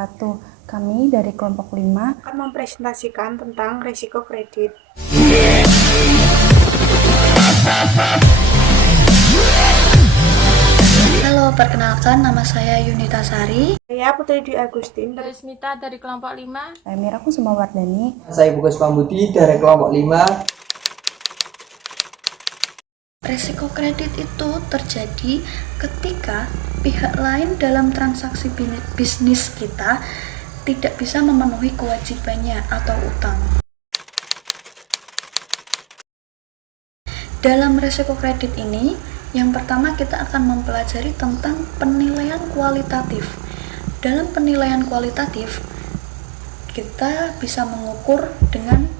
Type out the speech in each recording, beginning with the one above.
wabarakatuh. Kami dari kelompok 5 akan mempresentasikan tentang risiko kredit. Halo, perkenalkan nama saya Yunita Sari. Saya Putri Dwi Agustin Saya Smita dari kelompok 5. Saya Mira Kusuma Wardani. Saya Bukas Pambudi dari kelompok 5. Risiko kredit itu terjadi ketika pihak lain dalam transaksi bisnis kita tidak bisa memenuhi kewajibannya atau utang. Dalam risiko kredit ini, yang pertama kita akan mempelajari tentang penilaian kualitatif. Dalam penilaian kualitatif, kita bisa mengukur dengan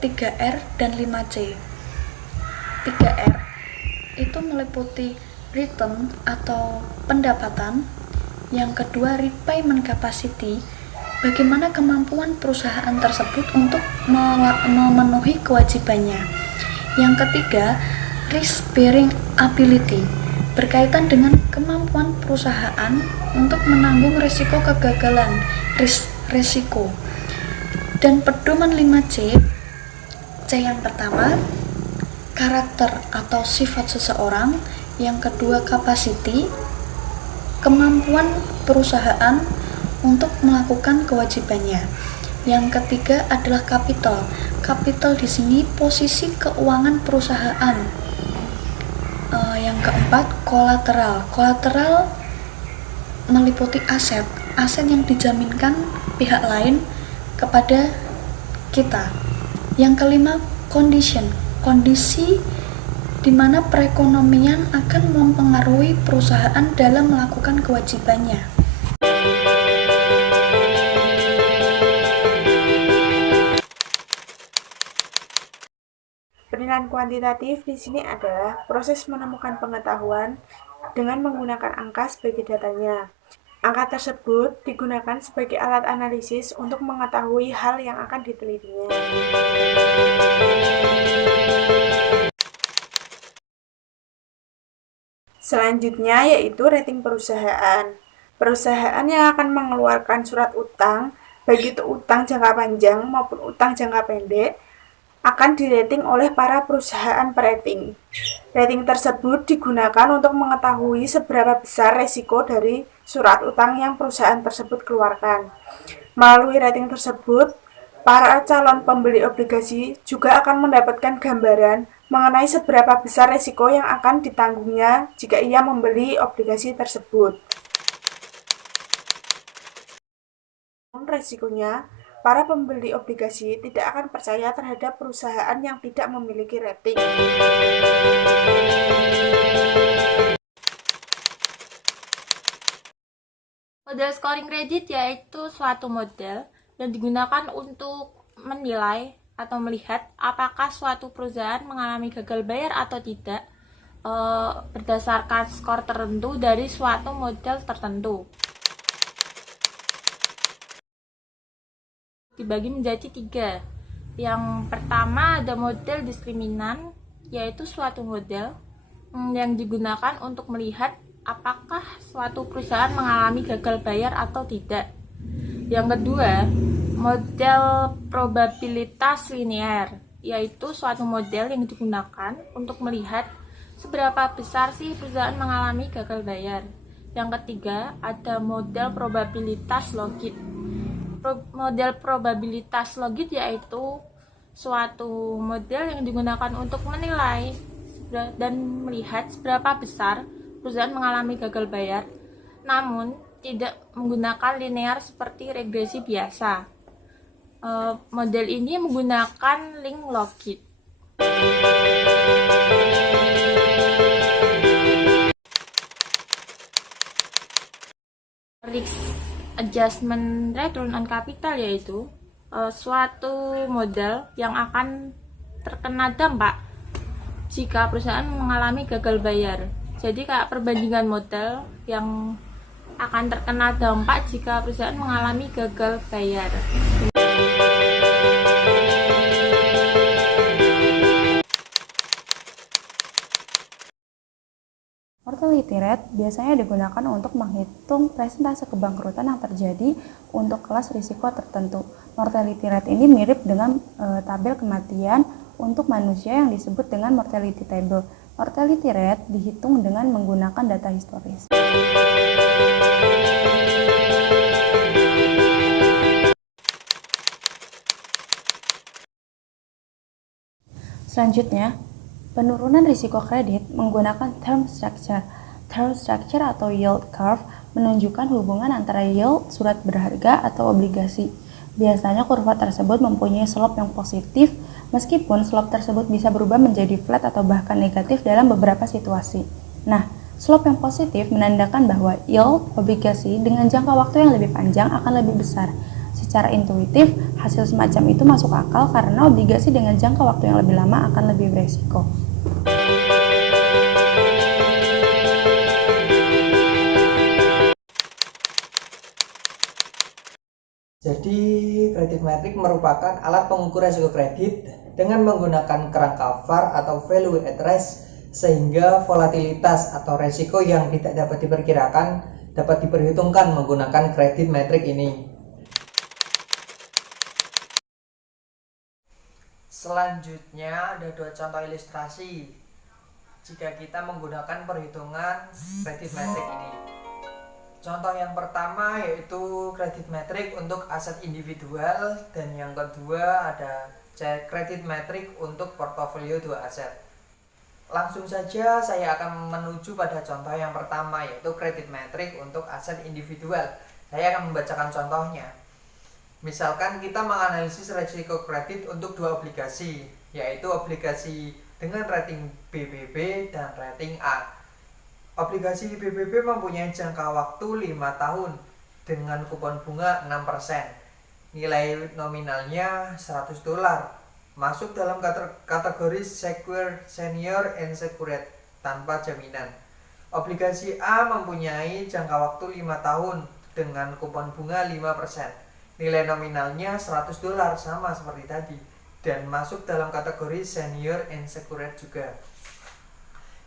3R dan 5C. 3R itu meliputi return atau pendapatan, yang kedua repayment capacity, bagaimana kemampuan perusahaan tersebut untuk memenuhi kewajibannya. Yang ketiga, risk bearing ability, berkaitan dengan kemampuan perusahaan untuk menanggung risiko kegagalan, risiko. Dan pedoman 5C, C yang pertama, karakter atau sifat seseorang, yang kedua capacity, kemampuan perusahaan untuk melakukan kewajibannya. Yang ketiga adalah capital. Capital di sini posisi keuangan perusahaan. Yang keempat kolateral. Kolateral meliputi aset yang dijaminkan pihak lain kepada kita. Yang kelima condition, kondisi di mana perekonomian akan mempengaruhi perusahaan dalam melakukan kewajibannya. Penilaian kuantitatif di sini adalah proses menemukan pengetahuan dengan menggunakan angka sebagai datanya. Angka tersebut digunakan sebagai alat analisis untuk mengetahui hal yang akan ditelitinya. Selanjutnya yaitu rating perusahaan. Perusahaan yang akan mengeluarkan surat utang, baik itu utang jangka panjang maupun utang jangka pendek, akan dirating oleh para perusahaan perating. Rating tersebut digunakan untuk mengetahui seberapa besar resiko dari surat utang yang perusahaan tersebut keluarkan. Melalui rating tersebut, para calon pembeli obligasi juga akan mendapatkan gambaran mengenai seberapa besar risiko yang akan ditanggungnya jika ia membeli obligasi tersebut. Risikonya, para pembeli obligasi tidak akan percaya terhadap perusahaan yang tidak memiliki rating. Model scoring kredit yaitu suatu model yang digunakan untuk menilai atau melihat apakah suatu perusahaan mengalami gagal bayar atau tidak berdasarkan skor tertentu dari suatu model tertentu. Dibagi menjadi 3. Yang pertama ada model diskriminan, yaitu suatu model yang digunakan untuk melihat apakah suatu perusahaan mengalami gagal bayar atau tidak. Yang kedua, model probabilitas linear, yaitu suatu model yang digunakan untuk melihat seberapa besar sih perusahaan mengalami gagal bayar. Yang ketiga, ada model probabilitas logit. Model probabilitas logit yaitu suatu model yang digunakan untuk menilai dan melihat seberapa besar perusahaan mengalami gagal bayar, namun tidak menggunakan linear seperti regresi biasa. Model ini menggunakan link logit. Risk adjustment return on capital yaitu suatu model yang akan terkena dampak jika perusahaan mengalami gagal bayar. Jadi kayak perbandingan model yang akan terkena dampak jika perusahaan mengalami gagal bayar. Mortal Mortality rate biasanya digunakan untuk menghitung persentase kebangkrutan yang terjadi untuk kelas risiko tertentu. Mortality rate ini mirip dengan tabel kematian untuk manusia yang disebut dengan mortality table. Mortality rate dihitung dengan menggunakan data historis. Selanjutnya, penurunan risiko kredit menggunakan term structure. Term structure atau yield curve menunjukkan hubungan antara yield surat berharga atau obligasi. Biasanya kurva tersebut mempunyai slope yang positif, meskipun slope tersebut bisa berubah menjadi flat atau bahkan negatif dalam beberapa situasi. Nah, slope yang positif menandakan bahwa yield obligasi dengan jangka waktu yang lebih panjang akan lebih besar. Secara intuitif, hasil semacam itu masuk akal karena obligasi dengan jangka waktu yang lebih lama akan lebih beresiko. Jadi, kredit metrik merupakan alat pengukur risiko kredit dengan menggunakan kerangka VaR atau value at risk, sehingga volatilitas atau risiko yang tidak dapat diperkirakan dapat diperhitungkan menggunakan kredit metrik ini. Selanjutnya ada dua contoh ilustrasi jika kita menggunakan perhitungan kredit metrik ini. Contoh yang pertama yaitu kredit metrik untuk aset individual, dan yang kedua ada kredit metrik untuk portofolio dua aset. Langsung saja saya akan menuju pada contoh yang pertama yaitu kredit metrik untuk aset individual. Saya akan membacakan contohnya. Misalkan kita menganalisis risiko kredit untuk dua obligasi, yaitu obligasi dengan rating BBB dan rating A. Obligasi BBB mempunyai jangka waktu 5 tahun dengan kupon bunga 6%. Nilai nominalnya $100. Masuk dalam kategori secure senior and secured tanpa jaminan. Obligasi A mempunyai jangka waktu 5 tahun dengan kupon bunga 5%. Nilai nominalnya $100 sama seperti tadi dan masuk dalam kategori senior and secured juga.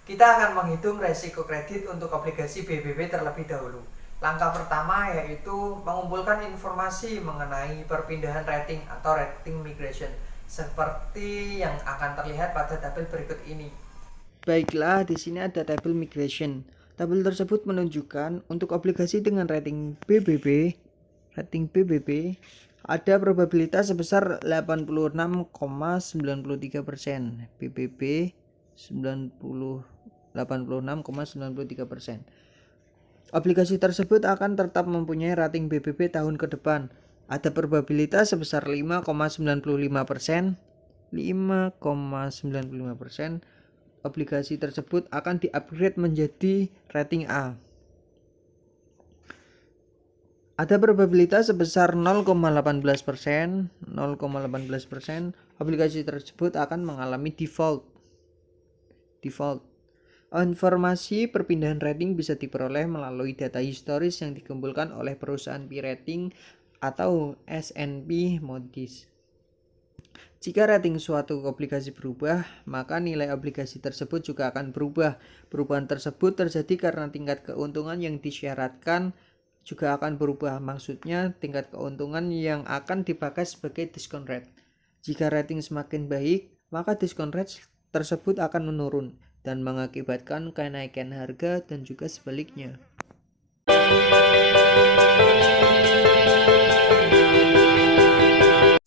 Kita akan menghitung resiko kredit untuk obligasi BBB terlebih dahulu. Langkah pertama yaitu mengumpulkan informasi mengenai perpindahan rating atau rating migration seperti yang akan terlihat pada tabel berikut ini. Baiklah, di sini ada tabel migration. Tabel tersebut menunjukkan untuk obligasi dengan rating BBB ada probabilitas sebesar 86,93%. BBB 86,93%. Obligasi tersebut akan tetap mempunyai rating BBB tahun ke depan. Ada probabilitas sebesar 5,95%. Obligasi tersebut akan di-upgrade menjadi rating A. Ada probabilitas sebesar 0,18%. Obligasi tersebut akan mengalami default. Informasi perpindahan rating bisa diperoleh melalui data historis yang dikumpulkan oleh perusahaan P-Rating atau S&P Moody's. Jika rating suatu obligasi berubah, maka nilai obligasi tersebut juga akan berubah. Perubahan tersebut terjadi karena tingkat keuntungan yang disyaratkan juga akan berubah. Maksudnya, tingkat keuntungan yang akan dipakai sebagai discount rate. Jika rating semakin baik, maka discount rate tersebut akan menurun dan mengakibatkan kenaikan harga dan juga sebaliknya.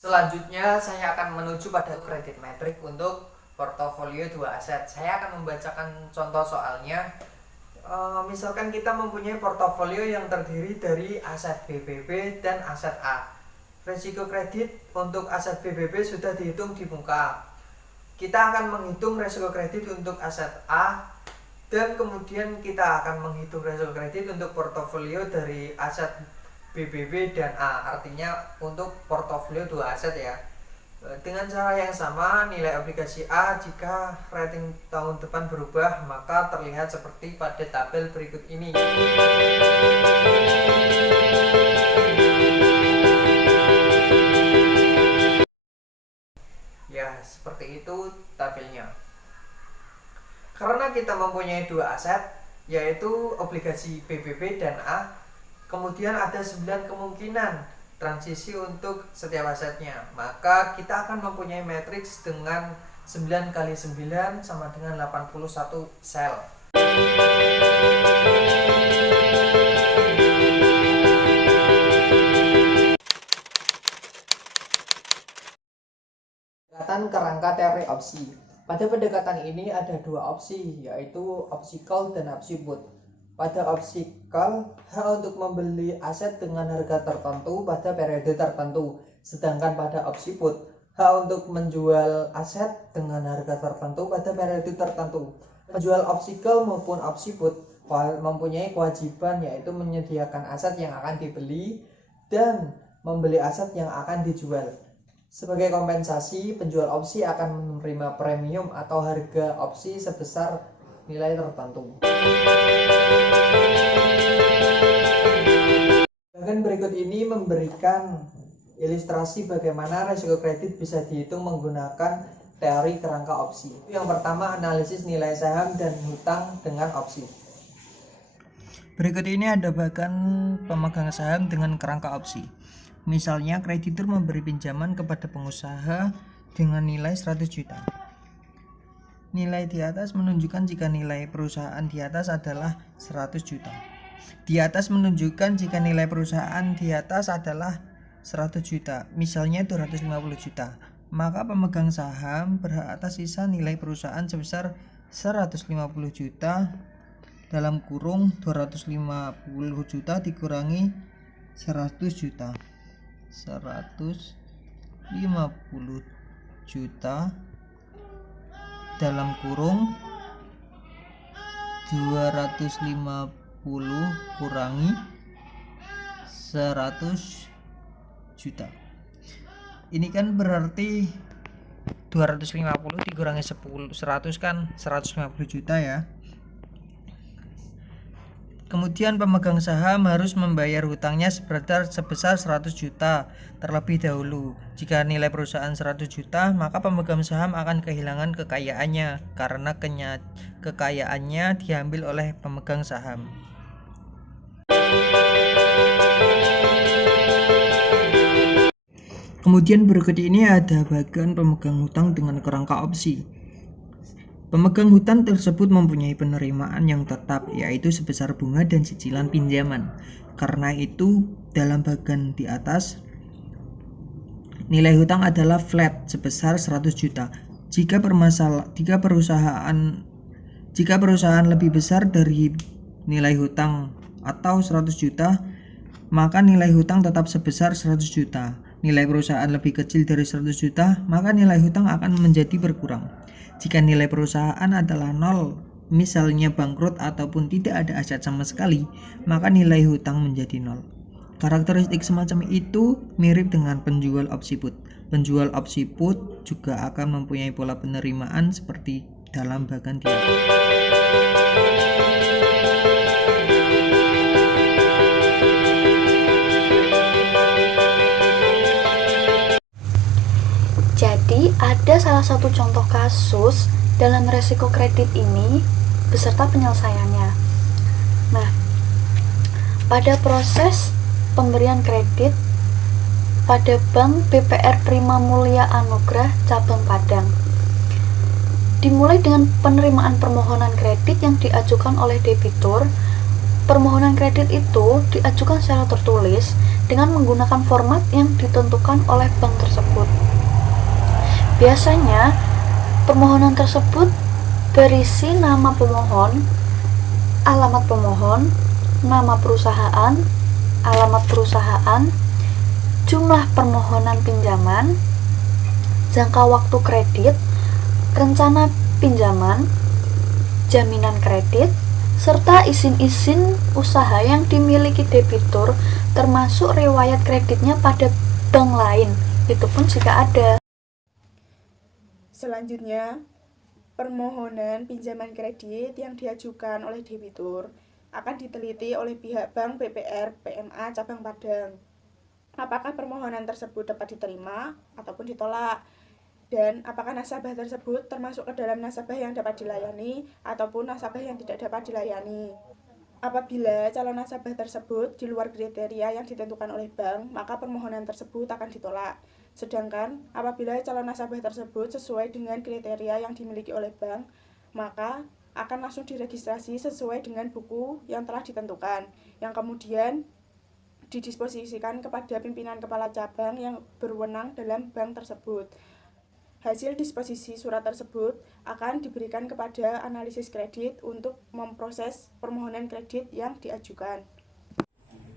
Selanjutnya saya akan menuju pada kredit metrik untuk portofolio dua aset. Saya akan membacakan contoh soalnya. Misalkan kita mempunyai portofolio yang terdiri dari aset BBB dan aset A. Risiko kredit untuk aset BBB sudah dihitung di muka. Kita akan menghitung risiko kredit untuk aset A dan kemudian kita akan menghitung risiko kredit untuk portofolio dari aset BBB dan A, artinya untuk portofolio dua aset ya. Dengan cara yang sama, nilai obligasi A jika rating tahun depan berubah maka terlihat seperti pada tabel berikut ini. Ya, seperti itu tabelnya. Karena kita mempunyai dua aset, yaitu obligasi BBB dan A. Kemudian ada 9 kemungkinan transisi untuk setiap asetnya. Maka kita akan mempunyai matriks dengan 9 kali 9 sama dengan 81 sel. Pendekatan kerangka teori opsi. Pada pendekatan ini ada dua opsi, yaitu opsi call dan opsi put. Pada opsi call, hak untuk membeli aset dengan harga tertentu pada periode tertentu. Sedangkan pada opsi put, hak untuk menjual aset dengan harga tertentu pada periode tertentu. Penjual opsi call maupun opsi put mempunyai kewajiban, yaitu menyediakan aset yang akan dibeli dan membeli aset yang akan dijual. Sebagai kompensasi, penjual opsi akan menerima premium atau harga opsi sebesar nilai tertentu. Bagian berikut ini memberikan ilustrasi bagaimana risiko kredit bisa dihitung menggunakan teori kerangka opsi. Yang pertama, analisis nilai saham dan hutang dengan opsi. Berikut ini ada bagian pemegang saham dengan kerangka opsi. Misalnya, kreditur memberi pinjaman kepada pengusaha dengan nilai 100 juta. Nilai di atas menunjukkan jika nilai perusahaan di atas adalah 100 juta. Di atas menunjukkan jika nilai perusahaan di atas adalah 100 juta, misalnya 250 juta. Maka pemegang saham berhak atas sisa nilai perusahaan sebesar 150 juta dalam kurung 250 juta dikurangi 100 juta. 150 juta dalam kurung 250 kurangi 100 juta. Ini kan berarti 250 dikurangi 100 kan 150 juta ya. Kemudian pemegang saham harus membayar hutangnya sebesar 100 juta terlebih dahulu. Jika nilai perusahaan 100 juta, maka pemegang saham akan kehilangan kekayaannya karena kekayaannya diambil oleh pemegang saham. Kemudian berikut ini ada bagian pemegang hutang dengan kerangka opsi. Pemegang hutang tersebut mempunyai penerimaan yang tetap, yaitu sebesar bunga dan cicilan pinjaman. Karena itu, dalam bagian di atas, nilai hutang adalah flat sebesar 100 juta. Jika perusahaan lebih besar dari nilai hutang atau 100 juta, maka nilai hutang tetap sebesar 100 juta. Nilai perusahaan lebih kecil dari 100 juta, maka nilai hutang akan menjadi berkurang. Jika nilai perusahaan adalah 0, misalnya bangkrut ataupun tidak ada aset sama sekali, maka nilai hutang menjadi 0. Karakteristik semacam itu mirip dengan penjual opsi put. Penjual opsi put juga akan mempunyai pola penerimaan seperti dalam bagian di atas. Jadi, ada salah satu contoh kasus dalam resiko kredit ini beserta penyelesaiannya. Nah, pada proses pemberian kredit pada Bank BPR Prima Mulia Anugrah Cabang Padang, dimulai dengan penerimaan permohonan kredit yang diajukan oleh debitur. Permohonan kredit itu diajukan secara tertulis dengan menggunakan format yang ditentukan oleh bank tersebut. Biasanya, permohonan tersebut berisi nama pemohon, alamat pemohon, nama perusahaan, alamat perusahaan, jumlah permohonan pinjaman, jangka waktu kredit, rencana pinjaman, jaminan kredit, serta izin-izin usaha yang dimiliki debitur, termasuk riwayat kreditnya pada bank lain, itu pun jika ada. Selanjutnya, permohonan pinjaman kredit yang diajukan oleh debitur akan diteliti oleh pihak Bank BPR PMA Cabang Padang. Apakah permohonan tersebut dapat diterima ataupun ditolak? Dan apakah nasabah tersebut termasuk ke dalam nasabah yang dapat dilayani ataupun nasabah yang tidak dapat dilayani. Apabila calon nasabah tersebut di luar kriteria yang ditentukan oleh bank, maka permohonan tersebut akan ditolak. Sedangkan apabila calon nasabah tersebut sesuai dengan kriteria yang dimiliki oleh bank, maka akan langsung diregistrasi sesuai dengan buku yang telah ditentukan, yang kemudian didisposisikan kepada pimpinan kepala cabang yang berwenang dalam bank tersebut. Hasil disposisi surat tersebut akan diberikan kepada analisis kredit untuk memproses permohonan kredit yang diajukan.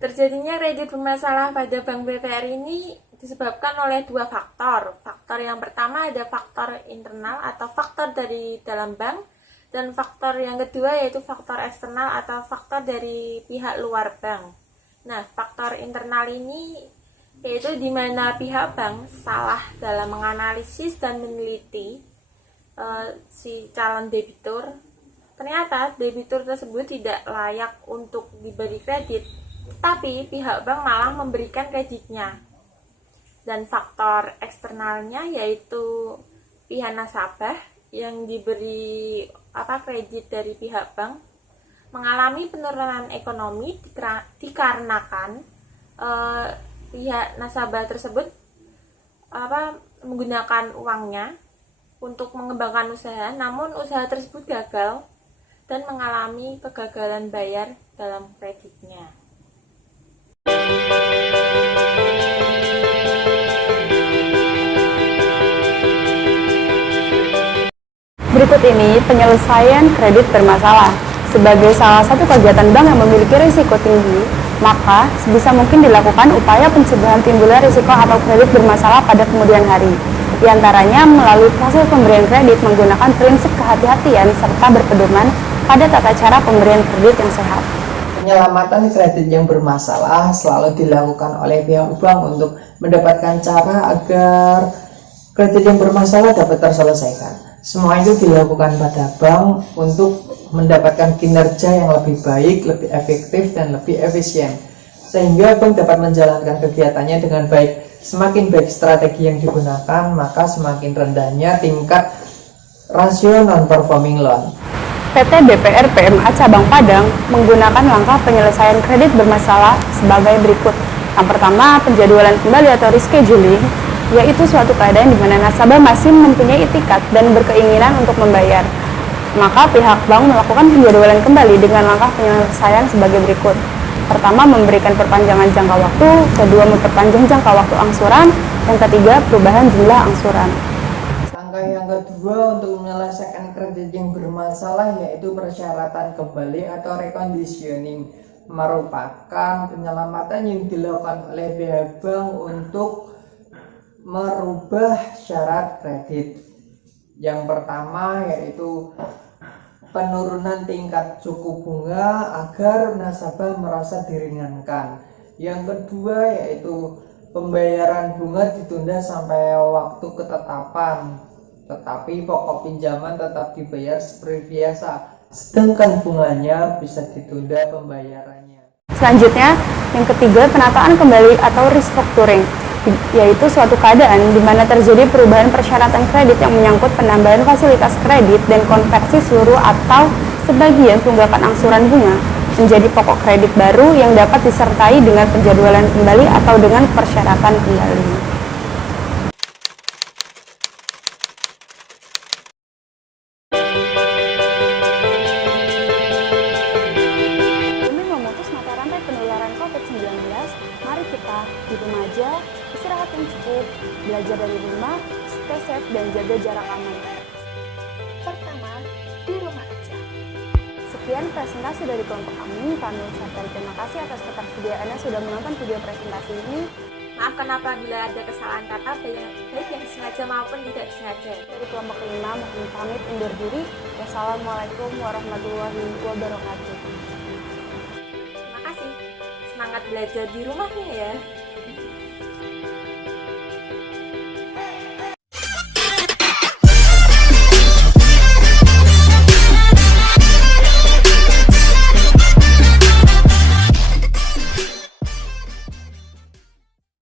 Terjadinya kredit bermasalah pada Bank BPR ini disebabkan oleh dua faktor. Faktor yang pertama ada faktor internal atau faktor dari dalam bank, dan faktor yang kedua yaitu faktor eksternal atau faktor dari pihak luar bank. Nah, faktor internal ini yaitu di mana pihak bank salah dalam menganalisis dan meneliti si calon debitur. Ternyata debitur tersebut tidak layak untuk diberi kredit, tetapi pihak bank malah memberikan kreditnya. Dan faktor eksternalnya yaitu pihak nasabah yang diberi kredit dari pihak bank mengalami penurunan ekonomi dikarenakan pihak nasabah tersebut menggunakan uangnya untuk mengembangkan usaha, namun usaha tersebut gagal dan mengalami kegagalan bayar dalam kreditnya. Berikut ini penyelesaian kredit bermasalah. Sebagai salah satu kegiatan bank yang memiliki risiko tinggi, maka sebisa mungkin dilakukan upaya pencegahan timbulnya risiko atau kredit bermasalah pada kemudian hari. Di antaranya melalui proses pemberian kredit menggunakan prinsip kehati-hatian serta berpedoman pada tata cara pemberian kredit yang sehat. Penyelamatan kredit yang bermasalah selalu dilakukan oleh pihak bank untuk mendapatkan cara agar kredit yang bermasalah dapat terselesaikan. Semua itu dilakukan pada bank untuk mendapatkan kinerja yang lebih baik, lebih efektif, dan lebih efisien, sehingga bank dapat menjalankan kegiatannya dengan baik. Semakin baik strategi yang digunakan, maka semakin rendahnya tingkat rasio non-performing loan. PT BPR PMA Cabang Padang menggunakan langkah penyelesaian kredit bermasalah sebagai berikut. Yang pertama, penjadwalan kembali atau rescheduling, yaitu suatu keadaan di mana nasabah masih mempunyai itikat dan berkeinginan untuk membayar. Maka pihak bank melakukan penjadwalan kembali dengan langkah penyelesaian sebagai berikut. Pertama, memberikan perpanjangan jangka waktu. Kedua, memperpanjang jangka waktu angsuran. Yang ketiga, perubahan jumlah angsuran. Langkah yang kedua untuk menyelesaikan kredit yang bermasalah yaitu persyaratan kembali atau reconditioning, merupakan penyelamatan yang dilakukan oleh pihak bank untuk merubah syarat kredit. Yang pertama yaitu penurunan tingkat suku bunga agar nasabah merasa diringankan. Yang kedua yaitu pembayaran bunga ditunda sampai waktu ketetapan, tetapi pokok pinjaman tetap dibayar seperti biasa, sedangkan bunganya bisa ditunda pembayarannya. Selanjutnya, yang ketiga, penataan kembali atau restructuring, yaitu suatu keadaan di mana terjadi perubahan persyaratan kredit yang menyangkut penambahan fasilitas kredit dan konversi seluruh atau sebagian tunggakan angsuran bunga menjadi pokok kredit baru yang dapat disertai dengan penjadwalan kembali atau dengan persyaratan kembali. Demi memutus mata rantai penularan COVID-19, mari kita di rumah aja, istirahat yang cukup, belajar dari rumah, stay safe dan jaga jarak aman. Pertama, di rumah aja. Sekian presentasi dari kelompok kami. Kami ucapkan terima kasih atas ketersediaannya sudah menonton video presentasi ini. Maafkan apabila ada kesalahan kata, baik yang disengaja maupun tidak disengaja. Dari kelompok 5, mohon pamit undur diri. Wassalamualaikum warahmatullahi wabarakatuh. Terima kasih. Semangat belajar di rumahnya ya.